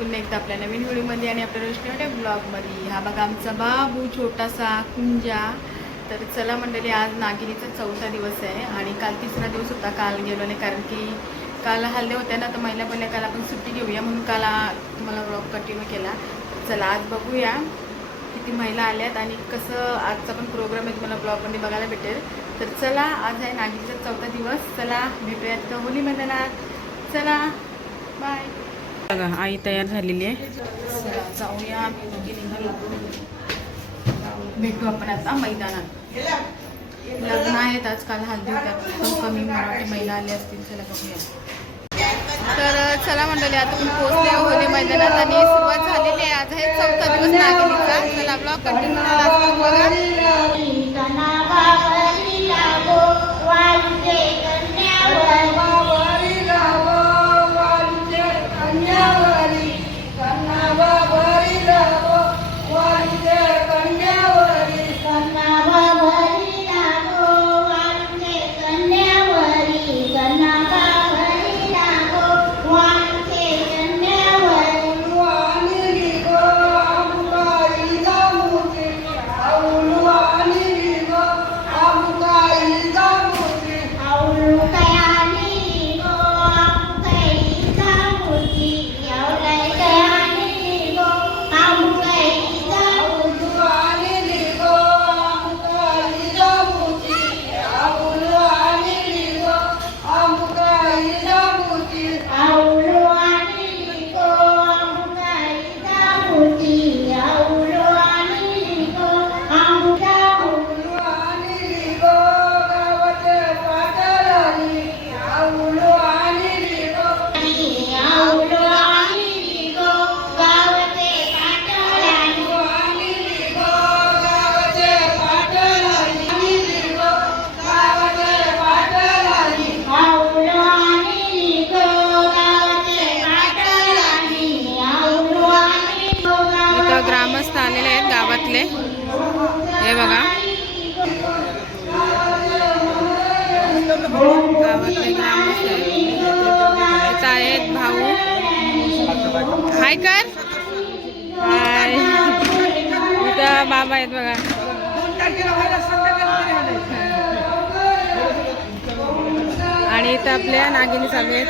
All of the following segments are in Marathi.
पुन्हा एकदा आपल्या नवीन व्हिडिओमध्ये आणि आपल्या रोशनीवाड्या ब्लॉगमध्ये. हा बघा आमचा बाबू छोटासा कुंजा. तर चला मंडळी, आज नागिनीचा 4था दिवस आहे आणि काल 3रा दिवस होता. काल गेलो नाही कारण की काल हल्ले होते ना, तर महिला पहिल्या काल आपण सुट्टी घेऊया म्हणून काल तुम्हाला ब्लॉग कंटिन्यू केला. चला आज बघूया किती महिला आल्यात आणि कसं आजचा पण प्रोग्राम आहे तुम्हाला ब्लॉगमध्ये बघायला भेटेल. तर चला, आज आहे नागिनीचा 4था दिवस. चला भेटूयात होली मैदानात. चला बाय. बघा आई तयार झालेली आहे. जाऊया, आम्ही दोघी निघालो. भेटू आपण आता मैदानात. लग्न आहेत आजकाल, हल्दी होत्यात कमी मराठी महिला आल्या असतील. चला बघूया. तर चला मंडळी, आता आपण पोहोचले होली मैदानात आणि सुरुवात झालेली आहे. आज आहे 4था दिवस नागिनीचा. चला ब्लॉग कंटिन्यू बघा. ग्रामस्थ आलेले आहेत गावातले. हे बघा गावातले ग्रामस्थ आहेत. आहेत भाऊ. हाय कर. हाय. इथं बाबा आहेत बघा. आणि इथं आपल्या नागिनी चालू आहेत.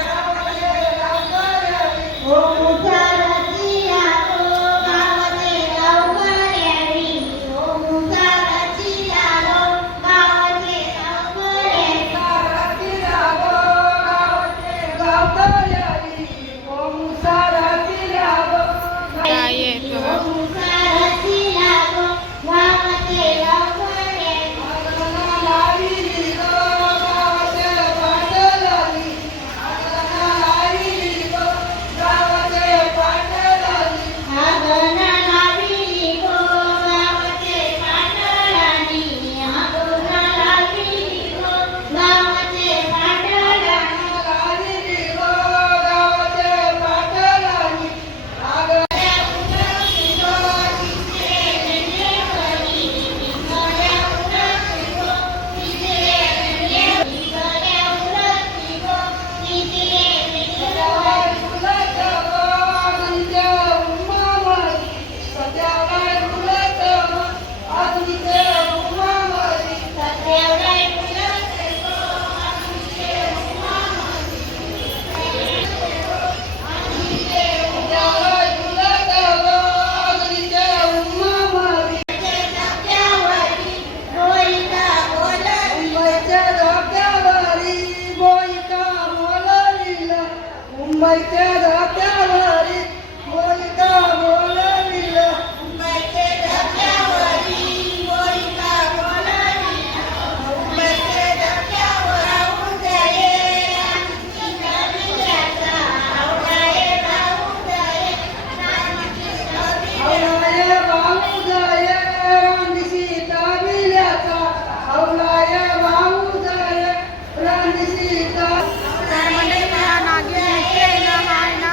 नागिन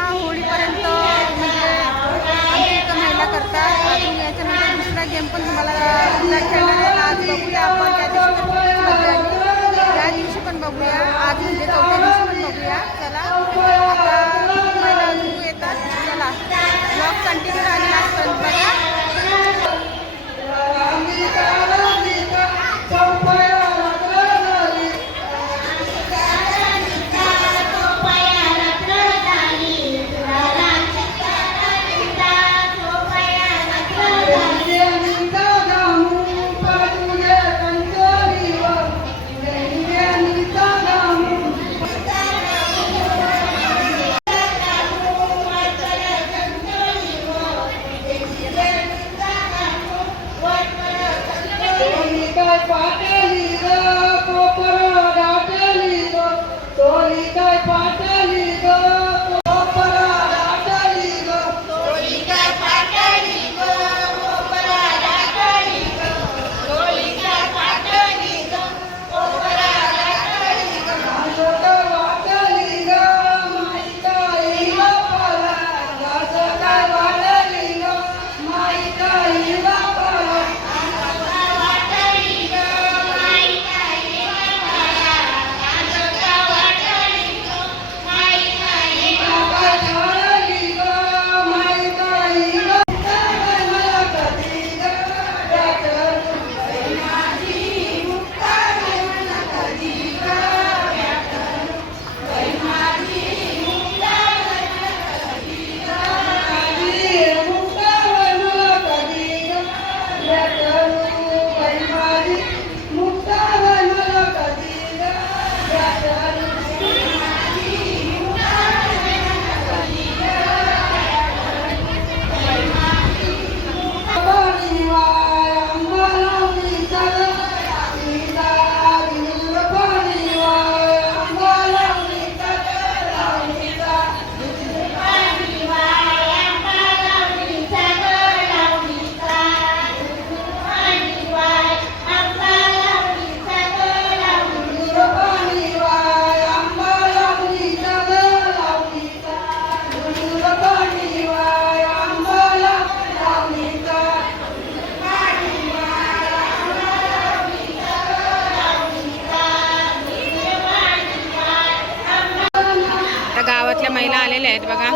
गावातल्या महिला आलेल्या आहेत बघा.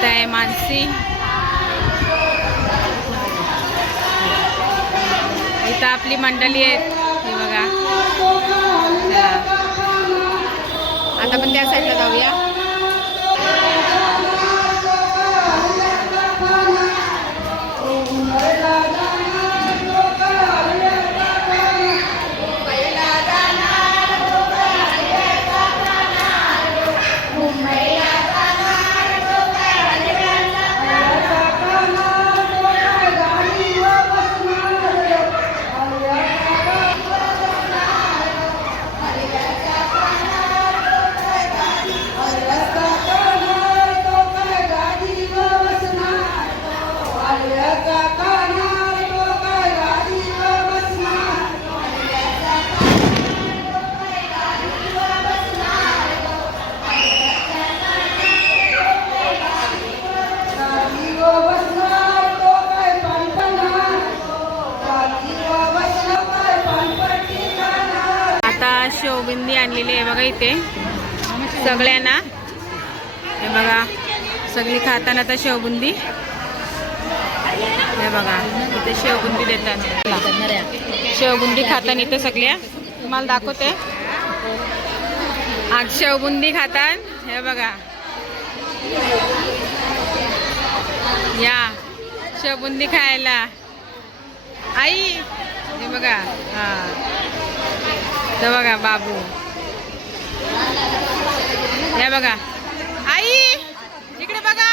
त्या मानसी, इथं आपली मंडळी आहेत हे बघा. आता पण त्या साईडला जाऊया. शेवबुंदी आणलेली आहे बघा इथे सगळ्यांना. हे बघा सगळी खाताना आता शेवबुंदी. हे बघा इथे शेवबुंदी देतात. शेवबुंदी खाताना इथे सगळ्या तुम्हाला दाखवते. आज शेवबुंदी खातात. हे बघा या शेवबुंदी खायला आई. हे बघा हा तर बघा बाबू. हे बघा आई इकडे बघा.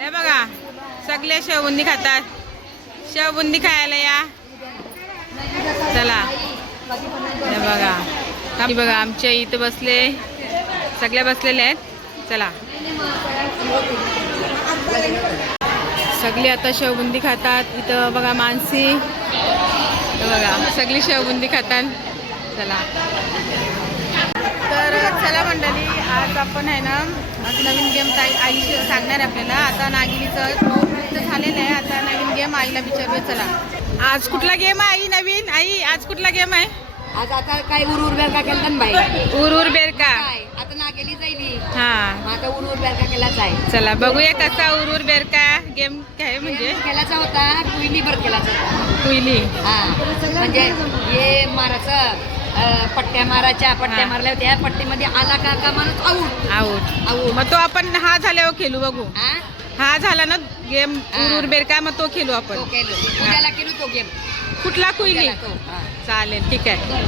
हे बघा सगळे शेवबुंदी खातात. शेवबुंदी खायला या चला. हे बघा बघा आमच्या इथं बसले सगळे बसलेले आहेत. चला सगळे आता शेवबुंदी खातात. इथं बघा मानसी. बघा सगळी शेवबुंदी खातात. चला तर चला मंडळी आज आपण आहे ना आज नवीन गेम आई सांगणार आहे आपल्याला. आता नागिनीचं झालेलं आहे. आता नवीन गेम आईला विचारूया. चला आज कुठला गेम आहे आई नवीन? आई आज कुठला गेम आहे? आज आता काय उर बेरका केला बाई. उर बेरका आता नागेली जाईली. हा आता उर बेरका केलाच आहे. चला बघूया कसा उर बेरका गेम काय म्हणजे. केलाचा होता कुईली बर केलाचा होता. कुईली हा म्हणजे हे मारायचं पट्ट्या मारायच्या. पट्ट्या मारल्या होत्या. पट्टीमध्ये आला का माणूस आऊट आऊट. मग तो आपण हा झाल्यावर खेळू बघू. हा झाला ना गेम उर बेरका मग तो खेळू आपण. तो खेळू उद्याला खेळू तो गेम. कुठला कुईली? तो, हा. चालेल, ठीक आहे.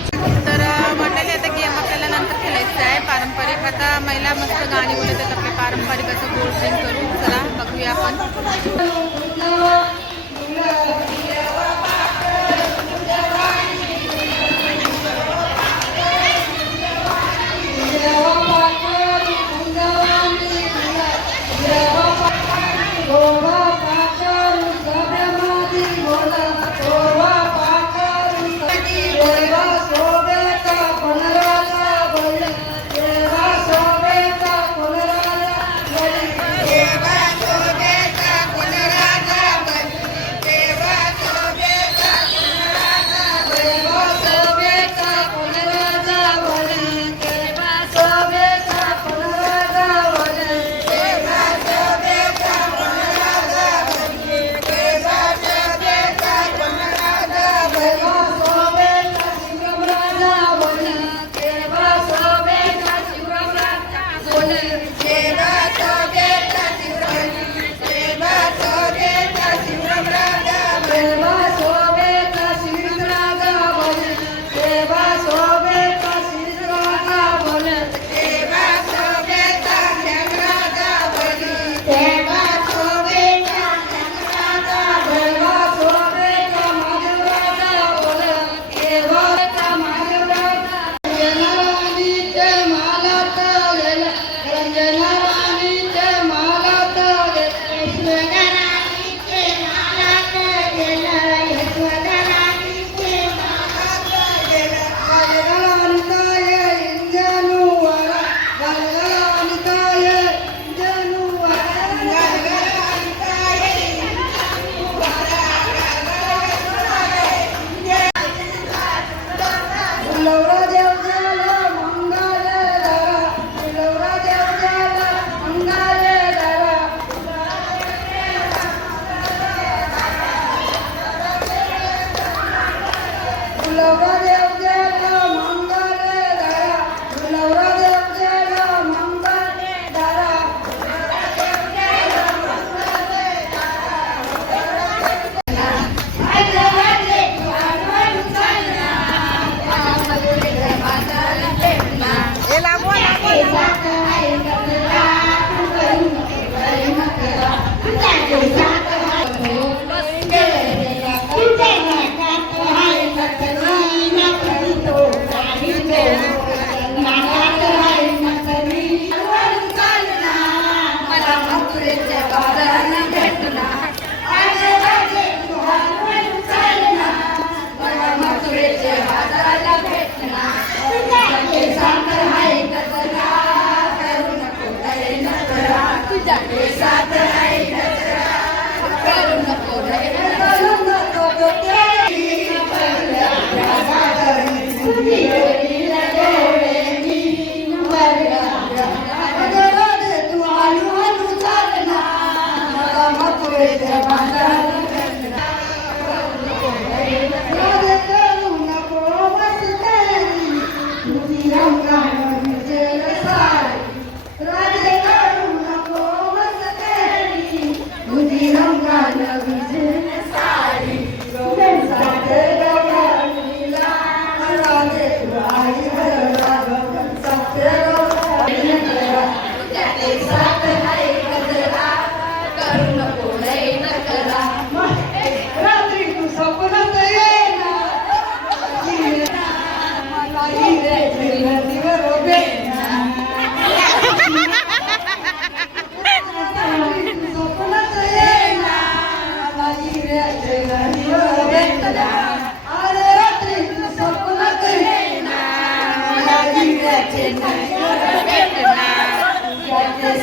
तर मंडळी आता गेम आपल्याला नंतर खेळायचं आहे पारंपरिक. आता महिला मस्त गाणी बोलत आहेत आपल्या पारंपरिक असं गोल्ड ड्रिंक करून. चला बघूया आपण.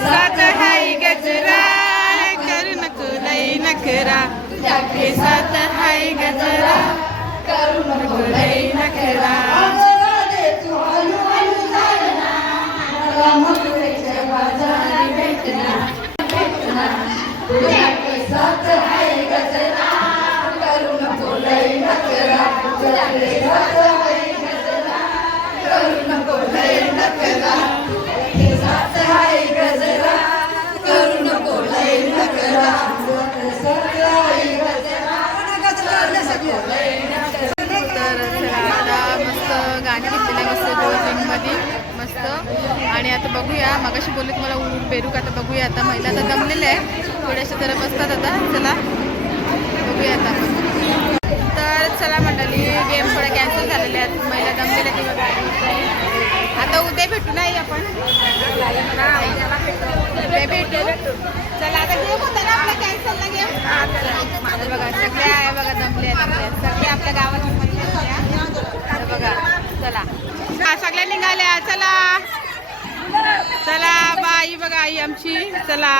साथ हाय गजरा करू नको लई नखरा, तुझ्या साथ हाय गजरा करू नको लई नखरा. गजरा आता बघूया. मगाशी बोलले तुम्हाला ऊर बेरूक, आता बघूया. आता महिला आता दमलेले आहे, थोड्याशा जरा बसतात आता. चला बघूया आता आपण. तर चला मंडळी, गेम थोड्या कॅन्सल झालेल्या आहेत, महिला दमलेल्या की बघा. आता उद्या भेटू नाही आपण, उद्या भेटू. चला आता गेम होता ना आपला कॅन्सल ना गेम. माझं बघा सगळे आहे बघा, दमले सगळे आपल्या गावाची महिला बघा. चला हा सगळ्या निघाल्या. चला चला बाई बघा आई आमची. चला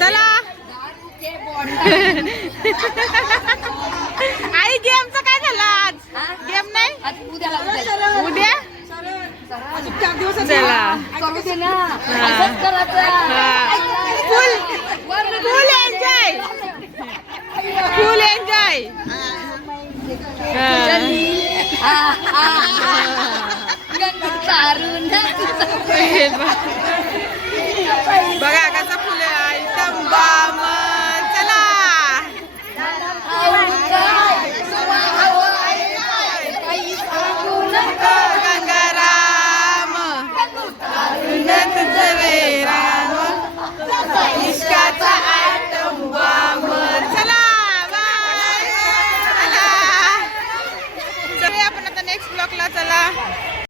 चला आई गेमचं काय झालं आज? गेम नाही उद्या. चला करू दे ना, हा. असंच करायचं. फुल एन्जॉय, फुल एन्जॉय. काढून